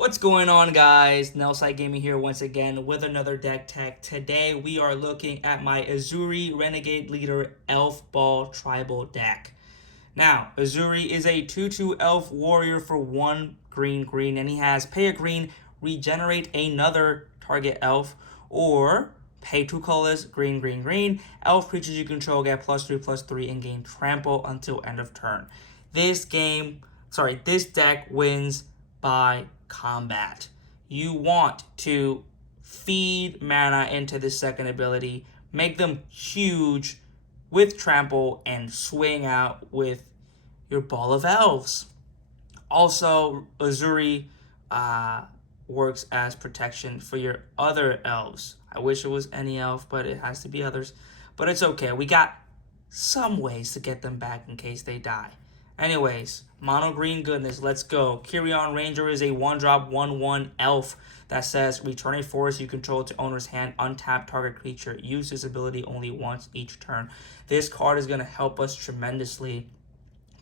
What's going on, guys? Nelside Gaming here once again with another deck tech. Today we are looking at my Ezuri Renegade Leader Elf Ball Tribal deck. Now, Ezuri is a 2/2 Elf Warrior for 1 green, and he has pay a green, regenerate another target elf, or pay 2 colors, green. Elf creatures you control get +3/+3 and gain trample until end of turn. This deck wins by combat. You want to feed mana into the second ability, make them huge with trample, and swing out with your ball of elves. Also, Ezuri works as protection for your other elves. I wish it was any elf, but it has to be others. But it's okay. We got some ways to get them back in case they die. Anyways, mono green goodness, let's go. Kyrion Ranger is a 1-drop 1/1 elf that says return a forest you control to owner's hand, untap target creature. Use this ability only once each turn. This card is going to help us tremendously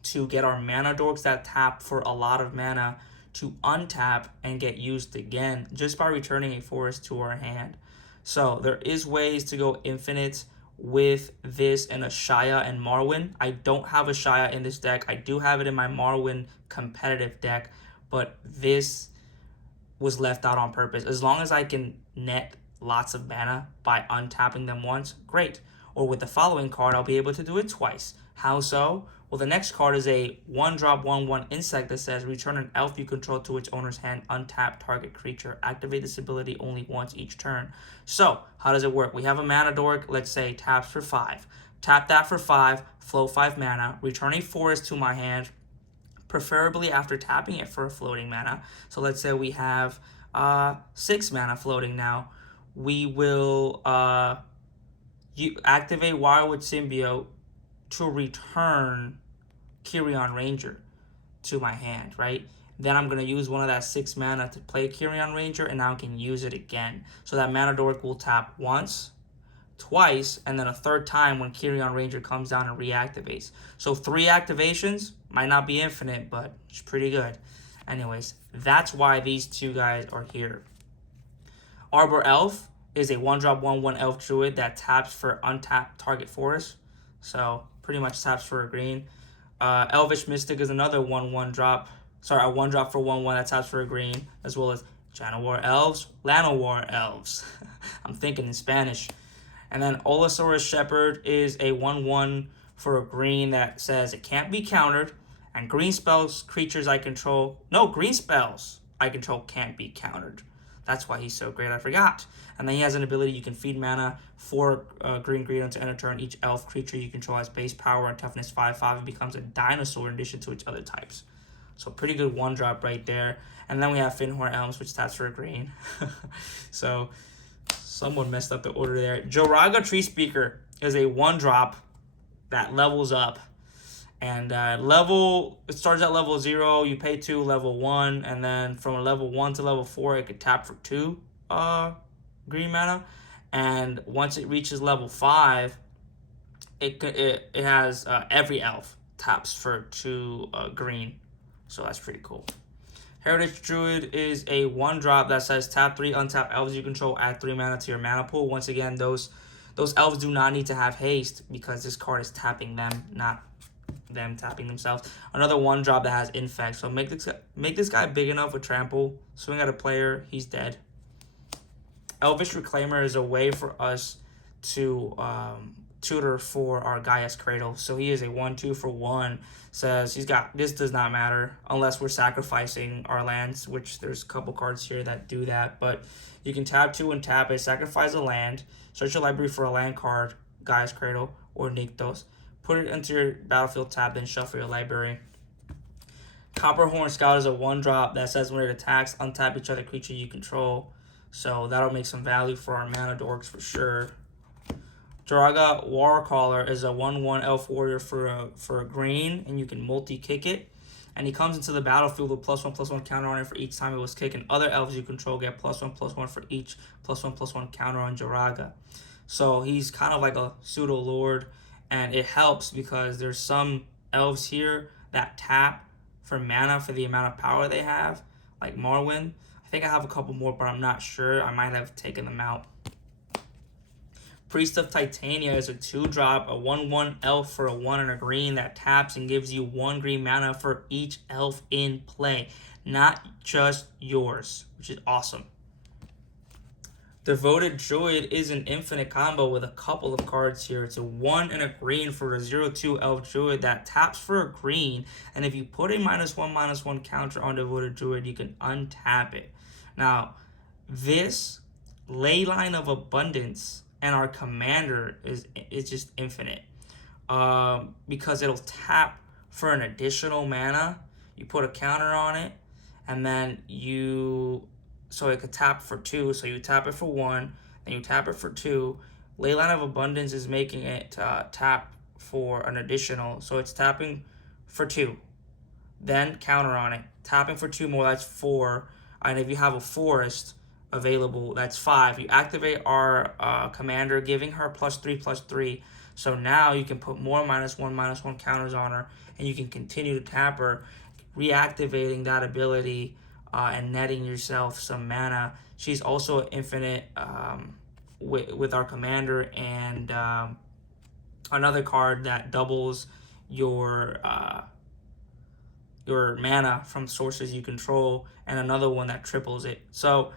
to get our mana dorks that tap for a lot of mana to untap and get used again just by returning a forest to our hand. So there is ways to go infinite with this and a Shaya and Marwyn. I don't have a Shaya in this deck. I do have it in my Marwyn competitive deck, but this was left out on purpose. As long as I can net lots of mana by untapping them once, great. Or with the following card, I'll be able to do it twice. How so? Well, the next card is a 1-drop 1/1 insect that says return an elf you control to its owner's hand, untap target creature. Activate this ability only once each turn. So, how does it work? We have a mana dork, let's say taps for 5. Tap that for 5, flow 5 mana, return a forest to my hand, preferably after tapping it for a floating mana. So let's say we have 6 mana floating now. We will activate Wirewood Symbiote to return Kyrion Ranger to my hand, right? Then I'm going to use one of that 6 mana to play Kyrion Ranger, and now I can use it again. So that mana dork will tap once, twice, and then a third time when Kyrion Ranger comes down and reactivates. So 3 activations, might not be infinite, but it's pretty good. Anyways, that's why these two guys are here. Arbor Elf is a 1-drop 1/1 Elf Druid that taps for untapped target forest. So pretty much taps for a green. Elvish Mystic is another 1/1 drop. Sorry, a 1-drop for 1/1 that taps for a green, as well as Janowar Elves, Llanowar Elves. I'm thinking in Spanish. And then Olosaurus Shepherd is a 1/1 for a green that says it can't be countered, and green spells creatures I control. No, green spells I control can't be countered. That's why he's so great, I forgot. And then he has an ability you can feed mana for green until end of turn. Each elf creature you control has base power and toughness 5/5 and becomes a dinosaur in addition to its other types. So pretty good 1-drop right there. And then we have Finhorn Elms, which taps for a green. So someone messed up the order there. Joraga Tree Speaker is a 1-drop that levels up. And it starts at level 0, you pay 2, level 1, and then from level 1 to level 4, it could tap for 2 green mana. And once it reaches level 5, it has every elf taps for 2 green. So that's pretty cool. Heritage Druid is a 1-drop that says tap 3 untap elves you control, add 3 mana to your mana pool. Once again, those elves do not need to have haste because this card is tapping them, not them tapping themselves. Another 1-drop that has infect. So make this guy big enough with trample. Swing at a player, he's dead. Elvish Reclaimer is a way for us to tutor for our Gaia's Cradle. So he is a 1/2 for 1. Says this does not matter unless we're sacrificing our lands, which there's a couple cards here that do that. But you can tap 2 and tap it, sacrifice a land, search your library for a land card, Gaia's Cradle, or Nykthos. Put it into your battlefield tab, then shuffle your library. Copperhorn Scout is a 1-drop that says when it attacks, untap each other creature you control. So that'll make some value for our mana dorks for sure. Joraga Warcaller is a 1/1 Elf Warrior for a green, and you can multi-kick it. And he comes into the battlefield with +1/+1 counter on it for each time it was kicked, and other elves you control get +1/+1 for each +1/+1 counter on Joraga. So he's kind of like a pseudo-lord, and it helps because there's some elves here that tap for mana for the amount of power they have, like Morrowind. I think I have a couple more, but I'm not sure. I might have taken them out. Priest of Titania is a 2-drop, a 1/1 elf for a 1 and a green that taps and gives you 1 green mana for each elf in play. Not just yours, which is awesome. Devoted Druid is an infinite combo with a couple of cards here. It's a 1 and a green for a 0/2 Elf Druid that taps for a green, and if you put a -1/-1 counter on Devoted Druid, you can untap it. Now, this Leyline of Abundance and our commander is just infinite. Because it'll tap for an additional mana. You put a counter on it, and then so it could tap for 2. So you tap it for 1, then you tap it for 2. Leyline of Abundance is making it tap for an additional. So it's tapping for 2, then counter on it, tapping for 2 more. That's 4. And if you have a forest available, that's 5. You activate our commander, giving her +3/+3. So now you can put more -1/-1 counters on her, and you can continue to tap her, reactivating that ability and netting yourself some mana. She's also infinite with our commander, and another card that doubles your mana from sources you control, and another one that triples it. So,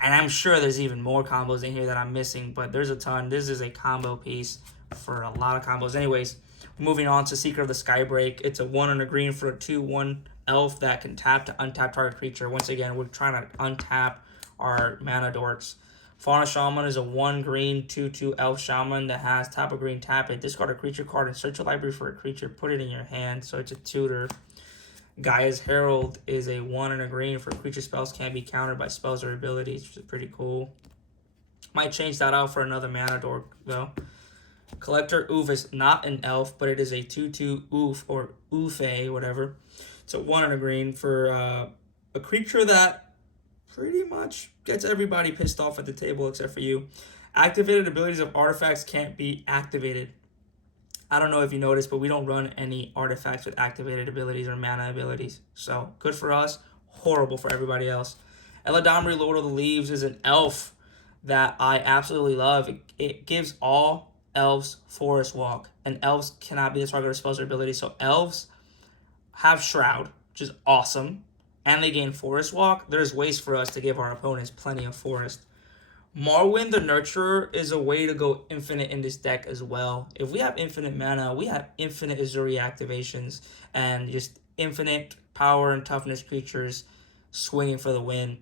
and I'm sure there's even more combos in here that I'm missing, but there's a ton. This is a combo piece for a lot of combos. Anyways, moving on to Seeker of the Skybreak. It's a 1 and a green for a 2/1 elf that can tap to untap target creature. Once again, we're trying to untap our mana dorks. Fauna Shaman is a 1 green 2/2 elf shaman that has tap a green, tap it, discard a creature card and search your library for a creature, put it in your hand. So it's a tutor. Gaia's Herald is a 1 and a green for creature spells can't be countered by spells or abilities, which is pretty cool. Might change that out for another mana dork though. Collector Oof is not an elf, but it is a 2/2 Oof or Oofe, whatever. It's a 1 and a green for a creature that pretty much gets everybody pissed off at the table except for you. Activated abilities of artifacts can't be activated. I don't know if you noticed, but we don't run any artifacts with activated abilities or mana abilities. So, good for us, horrible for everybody else. Eladamri, Lord of the Leaves, is an elf that I absolutely love. It gives all elves Forest Walk, and elves cannot be the target of spells or abilities. So, elves have Shroud, which is awesome, and they gain Forest Walk. There's ways for us to give our opponents plenty of forest. Morrowind the Nurturer is a way to go infinite in this deck as well. If we have infinite mana, we have infinite Ezuri activations and just infinite power and toughness creatures swinging for the win.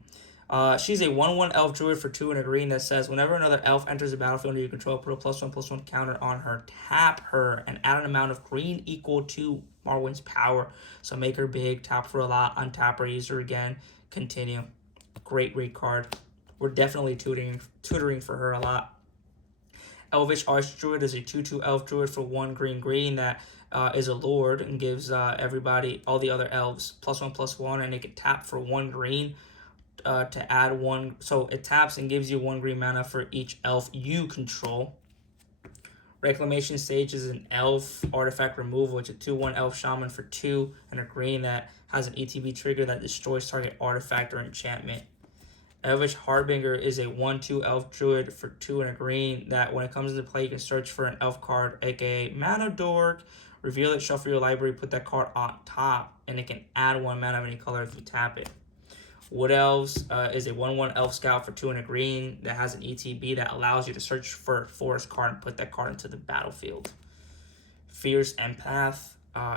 She's a 1/1 elf druid for 2 and a green that says whenever another elf enters the battlefield under your control, put a +1/+1 counter on her, tap her, and add an amount of green equal to Morrowind's power. So make her big, tap for a lot, untap her, use her again, continue. Great read card. We're definitely tutoring for her a lot. Elvish Archdruid is a 2/2 elf druid for 1 green that is a lord and gives everybody, all the other elves, +1/+1, and it can tap for 1 green to add 1. So it taps and gives you 1 green mana for each elf you control. Reclamation Sage is an elf artifact removal. It's a 2/1 elf shaman for 2 and a green that has an ETB trigger that destroys target artifact or enchantment. Elvish Harbinger is a 1/2 elf druid for 2 and a green that when it comes into play, you can search for an elf card, aka Mana Dork, reveal it, shuffle your library, put that card on top, and it can add 1 mana of any color if you tap it. Wood Elves is a 1/1 elf scout for 2 and a green that has an ETB that allows you to search for a forest card and put that card into the battlefield. Fierce Empath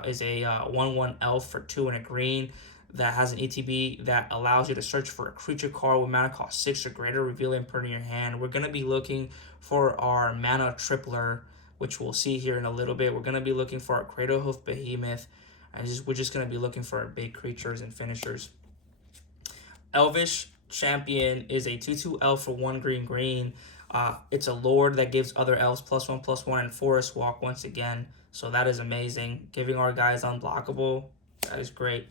is a 1/1 elf for 2 and a green that has an ETB that allows you to search for a creature card with mana cost 6 or greater, reveal it and put it in your hand. We're going to be looking for our mana tripler, which we'll see here in a little bit. We're going to be looking for our Cradlehoof Behemoth, and we're just going to be looking for our big creatures and finishers. Elvish Champion is a 2/2 elf for 1 green. It's a lord that gives other elves +1/+1 and Forest Walk once again. So that is amazing. Giving our guys unblockable. That is great.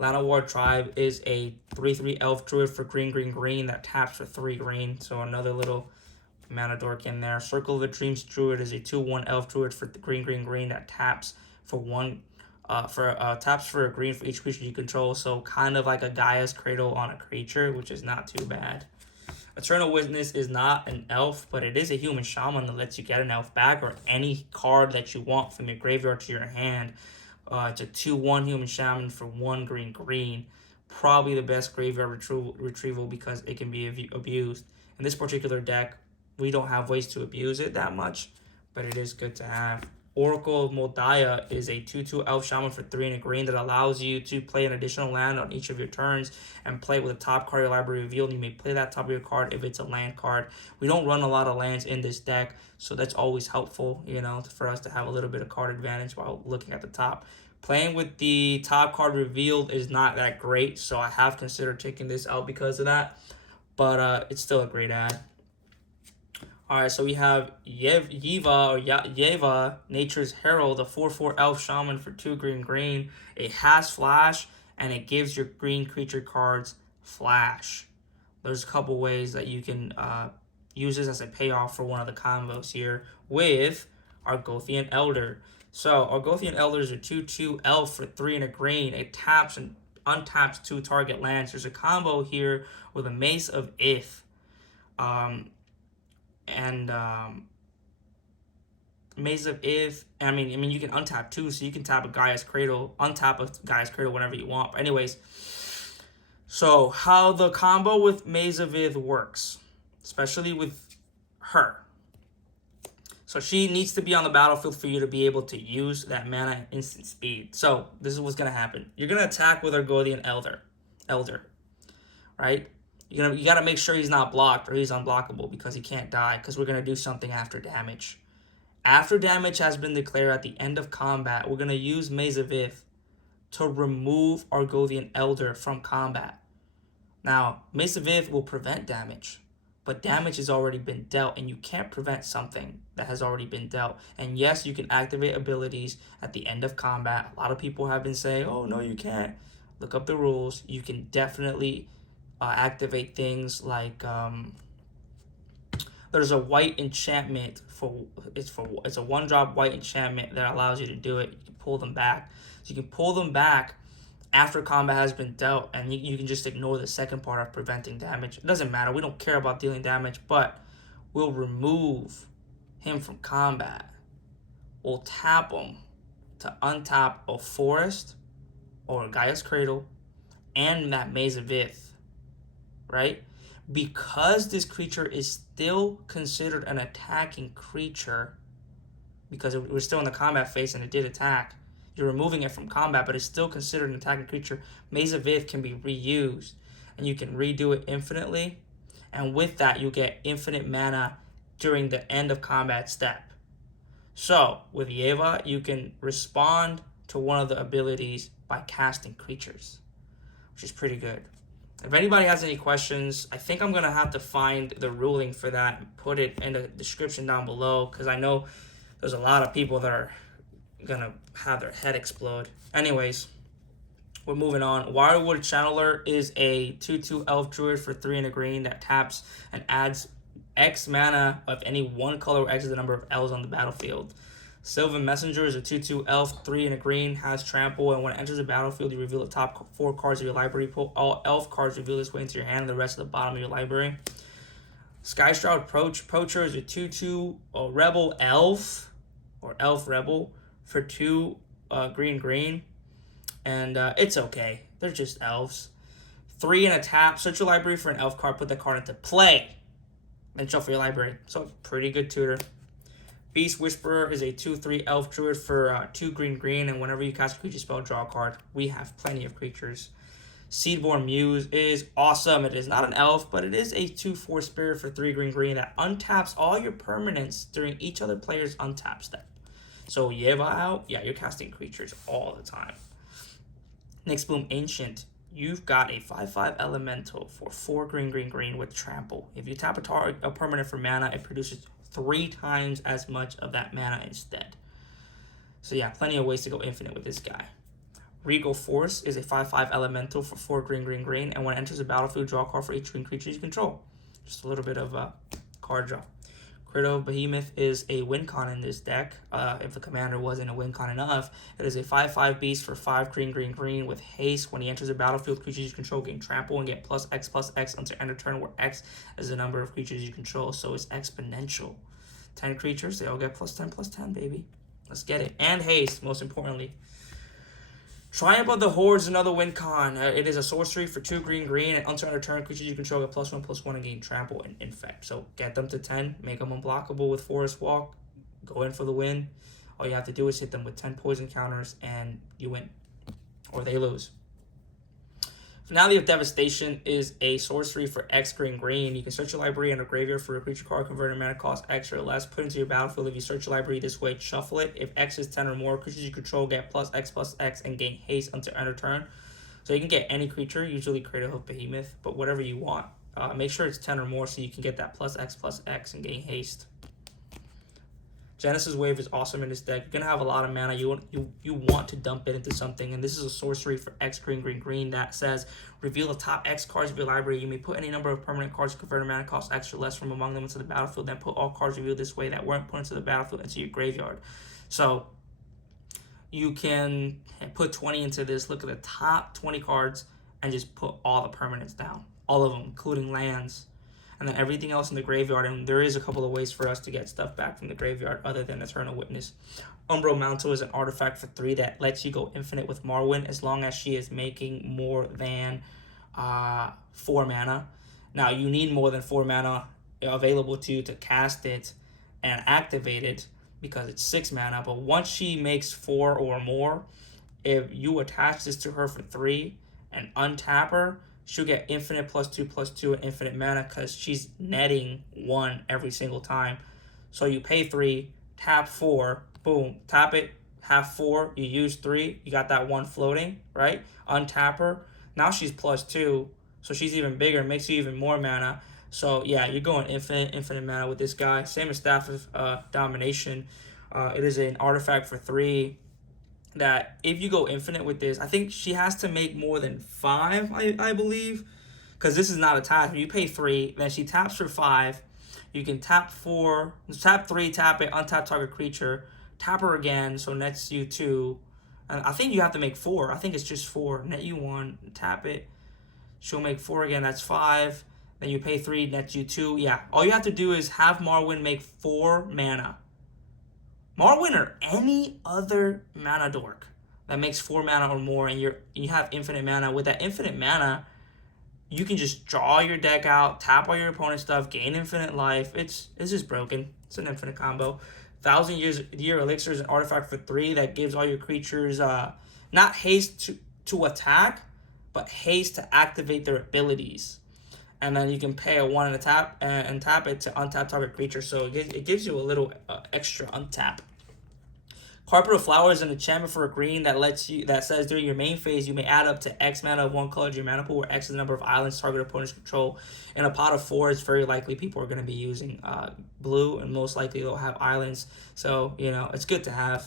Llanowar Tribe is a 3/3 elf druid for green that taps for 3 green. So another little mana dork in there. Circle of the Dreams Druid is a 2/1 elf druid for green that taps for 1 taps for a green for each creature you control. So kind of like a Gaia's Cradle on a creature, which is not too bad. Eternal Witness is not an elf, but it is a human shaman that lets you get an elf back or any card that you want from your graveyard to your hand. It's a 2/1 human shaman for 1 green. Probably the best graveyard retrieval because it can be abused. In this particular deck, we don't have ways to abuse it that much, but it is good to have. Oracle of Moldiah is a 2/2 elf shaman for 3 and a green that allows you to play an additional land on each of your turns and play with the top card of your library revealed. You may play that top of your card if it's a land card. We don't run a lot of lands in this deck, so that's always helpful, you know, for us to have a little bit of card advantage while looking at the top. Playing with the top card revealed is not that great, so I have considered taking this out because of that, but it's still a great ad. Alright, so we have Yeva, Nature's Herald, a 4/4 elf shaman for 2 green. It has flash, and it gives your green creature cards flash. There's a couple ways that you can use this as a payoff for one of the combos here with Argothian Elder. So, Argothian Elder is a 2/2 elf for 3 and a green. It taps and untaps 2 target lands. There's a combo here with a Mace of Ith. Maze of Ith. I mean, you can untap 2, so you can tap a Gaia's Cradle, untap a Gaia's Cradle whenever you want. But anyways, so how the combo with Maze of Ith works, especially with her. So she needs to be on the battlefield for you to be able to use that mana instant speed. So this is what's gonna happen. You're gonna attack with Argothian Elder, right? You gotta make sure he's not blocked or he's unblockable because he can't die, because we're gonna do something after damage. After damage has been declared at the end of combat, we're gonna use Maze of Ith to remove Argothian Elder from combat. Now, Maze of Ith will prevent damage, but damage has already been dealt, and you can't prevent something that has already been dealt. And yes, you can activate abilities at the end of combat. A lot of people have been saying, oh, no, you can't. Look up the rules. You can definitely activate things like there's a white enchantment it's a 1-drop white enchantment that allows you to do it. You can pull them back. So you can pull them back after combat has been dealt, and you can just ignore the second part of preventing damage. It doesn't matter. We don't care about dealing damage, but we'll remove him from combat. We'll tap him to untap a Forest or a Gaia's Cradle and that Maze of Ith, right? Because this creature is still considered an attacking creature, because we're still in the combat phase and it did attack, you're removing it from combat, but it's still considered an attacking creature. Maze of Ith can be reused, and you can redo it infinitely, and with that, you get infinite mana during the end of combat step. So, with Yeva, you can respond to one of the abilities by casting creatures, which is pretty good. If anybody has any questions, I think I'm going to have to find the ruling for that and put it in the description down below, because I know there's a lot of people that are going to have their head explode. Anyways, we're moving on. Wirewood Channeler is a 2/2 elf druid for 3 and a green that taps and adds X mana of any one color or X is the number of elves on the battlefield. Sylvan Messenger is a 2/2 elf, 3 and a green, has trample, and when it enters the battlefield, you reveal the top 4 cards of your library. Pull all elf cards reveal this way into your hand and the rest of the bottom of your library. Skyshroud Poacher is a 2/2 rebel elf, or elf rebel, for 2 green, and it's okay. They're just elves. 3 and a tap. Search your library for an elf card, put that card into play, then shuffle your library. So, pretty good tutor. Beast Whisperer is a 2/3 elf druid for 2 green, and whenever you cast a creature spell, draw a card. We have plenty of creatures. Seedborn Muse is awesome. It is not an elf, but it is a 2/4 spirit for 3 green that untaps all your permanents during each other player's untap step. So Yeva out, yeah, you're casting creatures all the time. Next boom, Ancient. You've got a 5/5 elemental for 4 green with trample. If you tap a permanent for mana, it produces 3 times as much of that mana instead. So yeah, plenty of ways to go infinite with this guy. Regal Force is a 5/5 elemental for 4 green, and when it enters the battlefield, draw a card for each green creature you control. Just a little bit of card draw. Cradle of Behemoth is a win con in this deck. If the commander wasn't a win con enough, it is a 5/5 beast for 5 green with haste. When he enters the battlefield, creatures you control gain trample and get +X until end of turn, where X is the number of creatures you control, so it's exponential. 10 creatures, they all get +10/+10, baby. Let's get it. And haste, most importantly. Triumph of the Horde is another win con. It is a sorcery for 2 green, and until end of turn, creatures you control get +1/+1 and gain trample and infect. So get them to 10, make them unblockable with Forest Walk, go in for the win. All you have to do is hit them with 10 poison counters, and you win. Or they lose. Finale of Devastation is a sorcery for X green. You can search your library and a graveyard for a creature card, convert a mana cost X or less, put it into your battlefield. If you search your library this way, shuffle it. If X is 10 or more, creatures you control get +X and gain haste until end of turn. So you can get any creature, usually Cradle of Behemoth, but whatever you want. Make sure it's 10 or more so you can get that +X and gain haste. Genesis Wave is awesome in this deck. You're gonna have a lot of mana. You want to dump it into something, and this is a sorcery for X green that says reveal the top X cards of your library. You may put any number of permanent cards to convert a mana cost X or less from among them into the battlefield. Then put all cards revealed this way that weren't put into the battlefield into your graveyard. So you can put 20 into this. Look at the top 20 cards and just put all the permanents down, all of them, including lands. And then everything else in the graveyard, and there is a couple of ways for us to get stuff back from the graveyard other than Eternal Witness. Umbral Mantle is an artifact for 3 that lets you go infinite with Marwyn as long as she is making more than 4 mana. Now, you need more than 4 mana available to you to cast it and activate it because it's 6 mana. But once she makes 4 or more, if you attach this to her for 3 and untap her, she'll get infinite +2/+2 and infinite mana because she's netting 1 every single time. So you pay 3, tap 4, boom, tap it, have 4, you use 3, you got that 1 floating, right? Untap her. Now she's +2, so she's even bigger, makes you even more mana. So yeah, you're going infinite mana with this guy. Same as Staff of Domination. It is an artifact for 3. That if you go infinite with this, I think she has to make more than 5, I believe, because this is not attached. When you pay 3, then she taps for 5. You can tap 4, tap 3, tap it, untap target creature, tap her again, so nets you 2. And I think you have to make 4. I think it's just 4. Net you 1, tap it. She'll make 4 again. That's 5. Then you pay 3, nets you 2. Yeah, all you have to do is have Marwyn make 4 mana. Marwyn or any other mana dork that makes 4 mana or more, and you have infinite mana. With that infinite mana, you can just draw your deck out, tap all your opponent's stuff, gain infinite life. It's just broken. It's an infinite combo. 1,000-year elixir is an artifact for 3 that gives all your creatures not haste to attack, but haste to activate their abilities. And then you can pay a 1 and a tap and tap it to untap target creature. So it gives you a little extra untap. Carpet of Flowers is an enchantment for a green that says during your main phase you may add up to X mana of 1 color to your mana pool, where X is the number of islands target opponents control. In a pot of 4, it's very likely people are going to be using blue, and most likely they'll have islands. So it's good to have.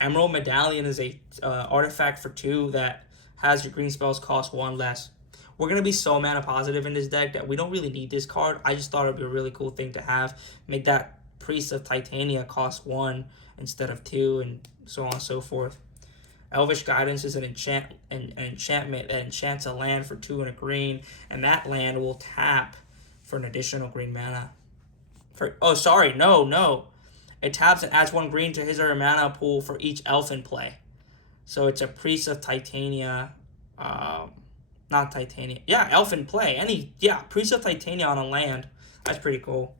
Emerald Medallion is a artifact for 2 that has your green spells cost 1 less. We're going to be so mana positive in this deck that we don't really need this card. I just thought it would be a really cool thing to have. Make that Priest of Titania cost 1 instead of 2, and so on and so forth. Elvish Guidance is an enchantment that enchants a land for 2 and a green, and that land will tap for an additional green mana. No. It taps and adds 1 green to his or her mana pool for each elf in play. So it's a Priest of Titania... Not Titania. Yeah, elf in play. Priest of Titania on a land. That's pretty cool.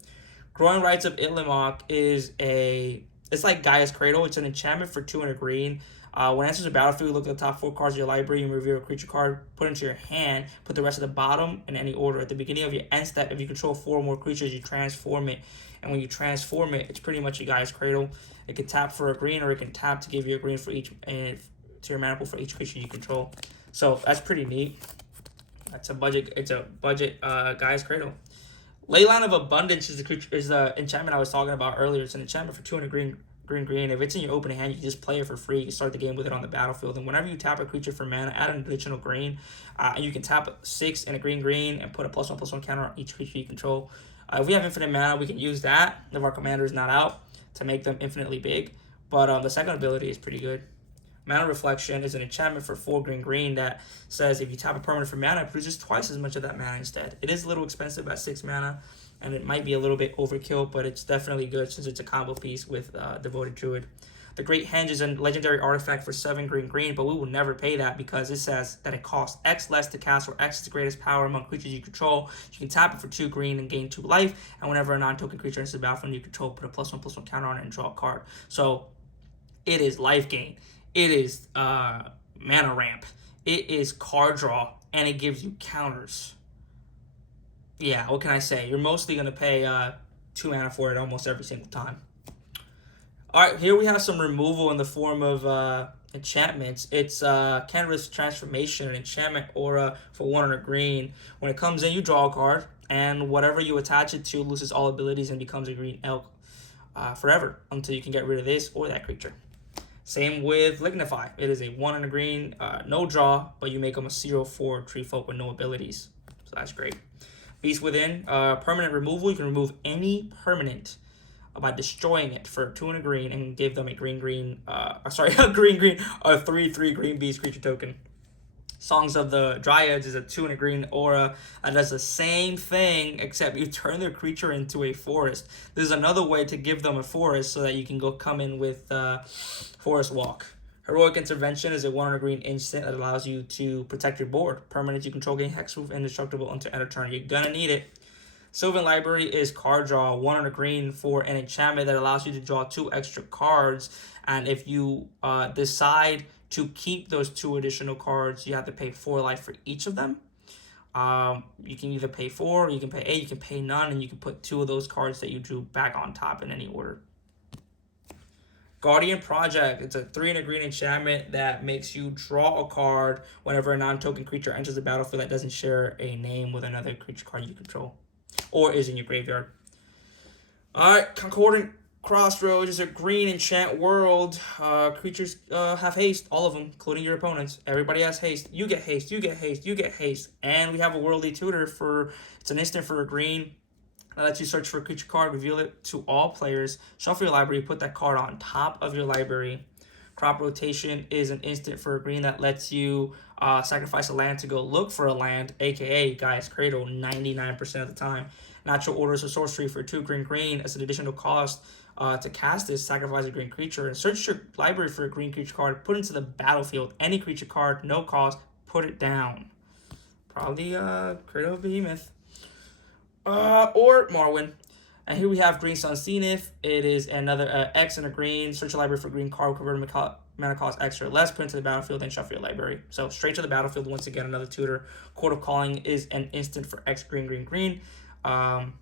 Growing Rites of Itlimoc is it's like Gaia's Cradle. It's an enchantment for 2 and a green. When it enters the battlefield, look at the top 4 cards of your library and reveal a creature card, put it into your hand, put the rest at the bottom in any order. At the beginning of your end step, if you control 4 or more creatures, you transform it. And when you transform it, it's pretty much a Gaia's Cradle. It can tap for a green, or it can tap to give you a green for each, and to your mana pool for each creature you control. So that's pretty neat. It's a budget Gaia's Cradle. Leyline of Abundance is the enchantment I was talking about earlier. It's an enchantment for 2 and a green. If it's in your open hand, you can just play it for free. You can start the game with it on the battlefield. And whenever you tap a creature for mana, add an additional green. And you can tap 6 and a green and put a +1/+1 counter on each creature you control. If we have infinite mana, we can use that if our commander is not out to make them infinitely big. But the second ability is pretty good. Mana Reflection is an enchantment for 4 green that says if you tap a permanent for mana, it produces twice as much of that mana instead. It is a little expensive at 6 mana, and it might be a little bit overkill, but it's definitely good since it's a combo piece with Devoted Druid. The Great Henge is a legendary artifact for 7 green, but we will never pay that because it says that it costs X less to cast, where X is the greatest power among creatures you control. You can tap it for 2 green and gain 2 life, and whenever a non-token creature enters the battlefield you control, put a +1/+1 counter on it and draw a card. So it is life gain. It is mana ramp. It is card draw, and it gives you counters. Yeah, what can I say? You're mostly going to pay 2 mana for it almost every single time. Alright, here we have some removal in the form of enchantments. It's Canvas Transformation, an enchantment aura for 1 green. When it comes in, you draw a card, and whatever you attach it to loses all abilities and becomes a green elk forever until you can get rid of this or that creature. Same with Lignify. It is a 1 green, no draw, but you make them a 0/4 tree folk with no abilities. So that's great. Beast Within, permanent removal. You can remove any permanent by destroying it for 2 green and give them a a 3/3 green beast creature token. Songs of the Dryads is a 2 green aura that does the same thing, except you turn their creature into a forest. This is another way to give them a forest so that you can come in with Forest Walk. Heroic Intervention is a 1 green instant that allows you to protect your board. Permanents you control gain hexproof, indestructible until end of turn. You're gonna need it. Sylvan Library is card draw, 1 green for an enchantment that allows you to draw 2 extra cards. And if you decide to keep those 2 additional cards, you have to pay 4 life for each of them. You can either pay 4, you can pay 8, you can pay none, and you can put 2 of those cards that you drew back on top in any order. Guardian Project, it's a 3 green enchantment that makes you draw a card whenever a non-token creature enters the battlefield that doesn't share a name with another creature card you control or is in your graveyard. Alright, Concordant Crossroads is a green enchant world. Creatures have haste, all of them, including your opponents. Everybody has haste. You get haste, you get haste, you get haste. And we have a Worldly Tutor it's an instant for a green that lets you search for a creature card, reveal it to all players, shuffle your library, put that card on top of your library. Crop Rotation is an instant for a green that lets you sacrifice a land to go look for a land, aka Gaia's Cradle, 99% of the time. Natural Order is a sorcery for 2 green as an additional cost to cast this, sacrifice a green creature, and search your library for a green creature card, put it into the battlefield, any creature card, no cost, put it down. Probably Cradle of Behemoth. Or Marwyn. And here we have Green Sun Zenith. It is another X and a green. Search your library for green card, convert mana cost X or less, put into the battlefield, then shuffle your library. So straight to the battlefield once again, another tutor. Court of Calling is an instant for X green. And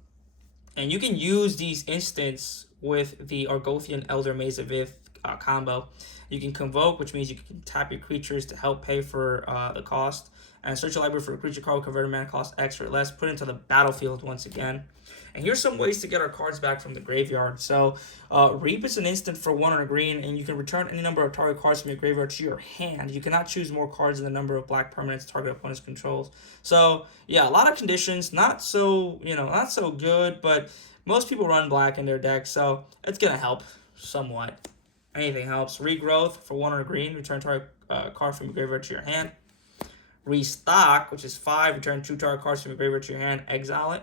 you can use these instants with the Argothian Elder Maze of Ith combo. You can Convoke, which means you can tap your creatures to help pay for the cost. And search your library for a creature card, convert mana cost X or less, put into the battlefield once again. And here's some ways to get our cards back from the graveyard. So, Reap is an instant for 1 green, and you can return any number of target cards from your graveyard to your hand. You cannot choose more cards than the number of black permanents target opponents controls. So, yeah, a lot of conditions, not so good, but most people run black in their deck, so it's gonna help somewhat. Anything helps. Regrowth for 1 green, return target card from your graveyard to your hand. Restock, which is 5, return 2 target cards from your graveyard to your hand, exile it.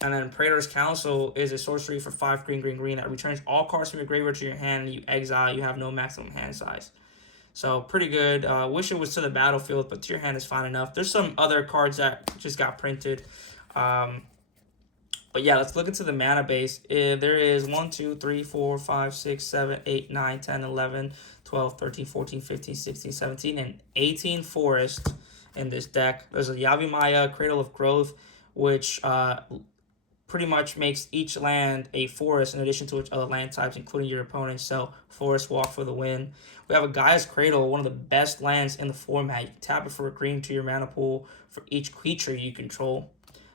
And then Praetor's Council is a sorcery for 5 green that returns all cards from your graveyard to your hand, and you exile. You have no maximum hand size. So pretty good. Wish it was to the battlefield, but to your hand is fine enough. There's some other cards that just got printed. But yeah, let's look into the mana base. There is 1, 2, 3, 4, 5, 6, 7, 8, 9, 10, 11, 12, 13, 14, 15, 16, 17, and 18 forests in this deck. There's a Yavimaya, Cradle of Growth, which pretty much makes each land a forest in addition to its other land types, including your opponents. So Forest Walk for the win. We have a Gaia's Cradle, one of the best lands in the format. You can tap it for a green to your mana pool for each creature you control.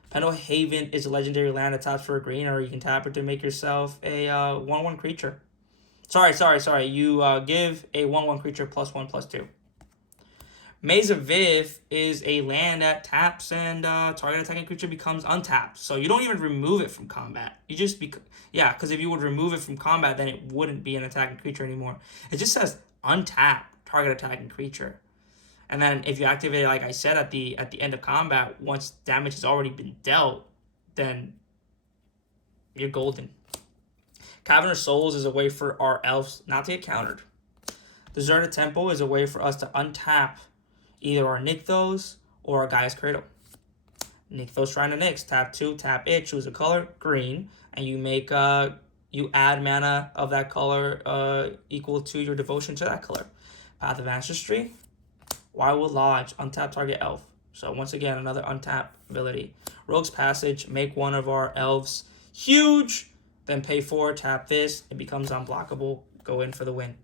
Pendle Haven is a legendary land that taps for a green, or you can tap it to make yourself a 1/1 creature. Sorry. You give a 1/1 creature +1/+2. Maze of Viv is a land that taps and target attacking creature becomes untapped. So you don't even remove it from combat. You just because if you would remove it from combat, then it wouldn't be an attacking creature anymore. It just says untap target attacking creature. And then if you activate it, like I said, at the end of combat, once damage has already been dealt, then you're golden. Cavern of Souls is a way for our elves not to get countered. Deserted Temple is a way for us to untap either our Nykthos or our Gaia's Cradle. Nykthos Shrine of Nyx, tap 2, tap it, choose a color, green, and you make you add mana of that color equal to your devotion to that color. Path of Ancestry, Wildwood Lodge, untap target elf. So once again, another untap ability. Rogue's Passage, make one of our elves huge, then pay 4, tap this, it becomes unblockable, go in for the win.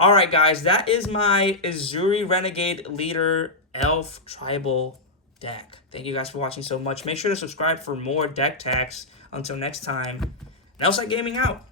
Alright guys, that is my Ezuri Renegade Leader Elf Tribal deck. Thank you guys for watching so much. Make sure to subscribe for more deck tags. Until next time, Nelside Gaming out.